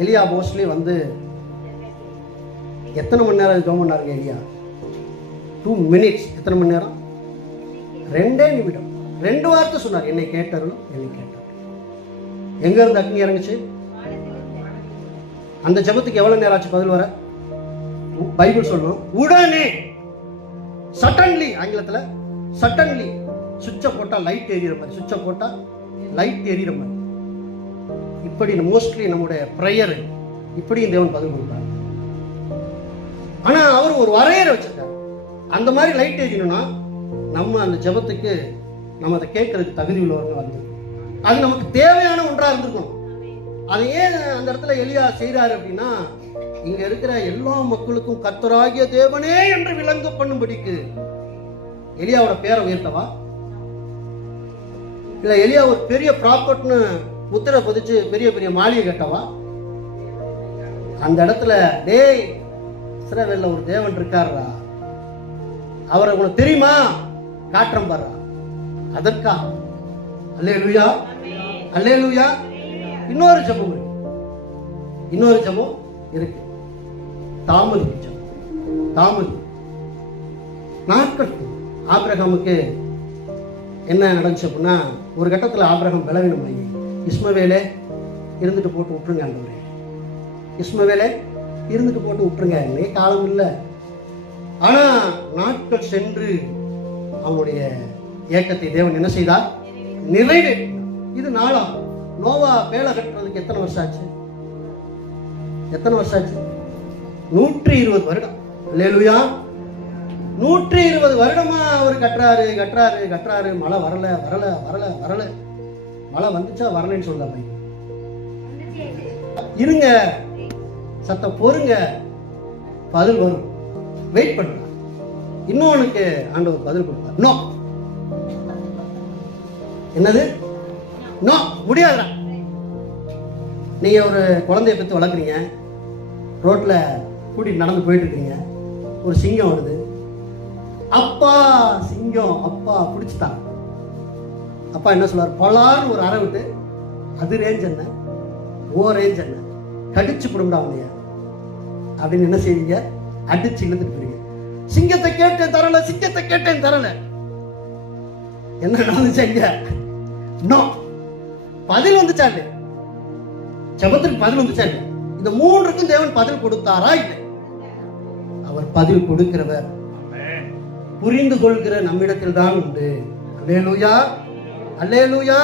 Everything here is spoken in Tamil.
எலியா மோஸ்ட்லி வந்து எத்தனை மணி நேரம் ஜோம் பண்ணாருங்க எலியா? டூ மினிட்ஸ் எத்தனை மணி நேரம்? ரெண்டே நிமிடம். ரெண்டு வார்த்தை சொன்னார். என்னை கேட்டார்களும் என்னை கேட்டார். எங்க இருந்து அக்னி இறங்குச்சு? அந்த ஜெபத்துக்கு எவ்வளவு நேரம் ஆச்சு? பதில் வர. பைபிள் சொல்லணும். உடனே சட்டன்லி ஆங்கிலத்தில் சட்டன்லி சுவிட்சை போட்டால் லைட் எரியிற மாதிரி. சுவிட்சை போட்டால் லைட் எரியிற மாதிரி. இப்படி மோஸ்ட்லி நம்முடைய ப்ரேயர் இப்படியும் தேவன் பதில் கொடுப்பார். ஆனா அவர் ஒரு வரையறை வச்சிருக்காரு. அந்த மாதிரி லைட் எரியணும்னா நம்ம அந்த ஜெபத்துக்கு நம்ம அதை கேட்கறதுக்கு தகுதி உள்ளவங்க வந்து அது நமக்கு தேவையான ஒன்றா இருந்திருக்கணும். அதை ஏன் அந்த இடத்துல எளியா செய்யறாரு அப்படின்னா இங்க இருக்கிற எல்லா மக்களுக்கும் கத்தராகிய தேவனே என்று விளங்க பண்ணும்படிக்கு. எலியாவோட பேரை உயர்த்தவா? இல்ல எலியா ஒரு பெரிய ப்ராப்பர்ட்னு முத்திரை பதிச்சு பெரிய பெரிய மாளிகை கட்டவா? அந்த இடத்துல டேய் இஸ்ரவேல்ல ஒரு தேவன் இருக்காரா அவரை உனக்கு தெரியுமா? காற்றம் பாரு அதற்கா? அல்லே லூயா அல்லே லூயா இன்னொரு ஜபம் இருக்கு. இன்னொரு ஜபம் இருக்கு. தாமதி ஜபம். தாமதி. நாட்கள் ஆபிரகாமுக்கு என்ன நடந்துச்சு அப்படின்னா ஒரு கட்டத்தில் ஆபிரகம் பலவீனம் ஆகி இஸ்மவேலே இருந்துட்டு போட்டு விட்டுருங்க ஆண்டவரே இஸ்மவேலே இருந்துட்டு போட்டு விட்டுருங்க இன்னைக்கு காலம் இல்லை. ஆனால் நாட்கள் சென்று அவனுடைய ஏக்கத்தை தேவன் என்ன செய்தார்? நிறைவேற்றினார் இது நாளா. நோவா வேலை கட்டுறதுக்கு எத்தனை வருஷம் ஆச்சு? எத்தனை வருஷம் ஆச்சு? நூற்றி இருபது வருடம். லேலுயா நூற்றி இருபது வருடமா அவர் கட்டுறாரு கட்டுறாரு கட்டுறாரு. மழை வரல வரல வரல வரல. மழை வந்துச்சா வரலன்னு சொல்ல பையன் இருங்க. சத்தம் பொறுங்க பதில் வரும். வெயிட் பண்ணுங்க. இன்னொன்னுக்கு ஆண்டவர் பதில் கொடுப்பார். நோ என்னது? நோ முடியாதுடா. நீங்க ஒரு குழந்தைய பத்தி வளர்க்குறீங்க. ரோட்ல கூட்டிட்டு நடந்து போயிட்டு இருக்கீங்க ஒரு சிங்கம் வருது. அப்பா சிங்கம் அப்பா பிடிச்சிட்டாங்க அப்பா என்ன சொல்றாரு பலான்னு ஒரு அறை விட்டு அது ரேஞ்ச் என்ன? ஓ ரேஞ்ச் என்ன? கடிச்சு புடுங்கடா அவனைய அப்படின்னு என்ன செய்வீங்க அடிச்சு இழுத்துட்டு போறீங்க. சிங்கத்தை கேட்டேன் தரல சிங்கத்தை கேட்டேன் தரல. என்ன நடந்துச்சு அங்க? நோ பதில் வந்துச்சா இல்லையா? ஜெபத்துக்கு பதில் வந்துச்சா இந்த மூன்றுக்கும் தேவன் பதில் கொடுத்தாரா இல்லை அவர் பதில் கொடுக்கிறவர். புரிந்து கொள்கிற நம்மிடத்தில் தான் உண்டு. அல்லேலூயா அல்லேலூயா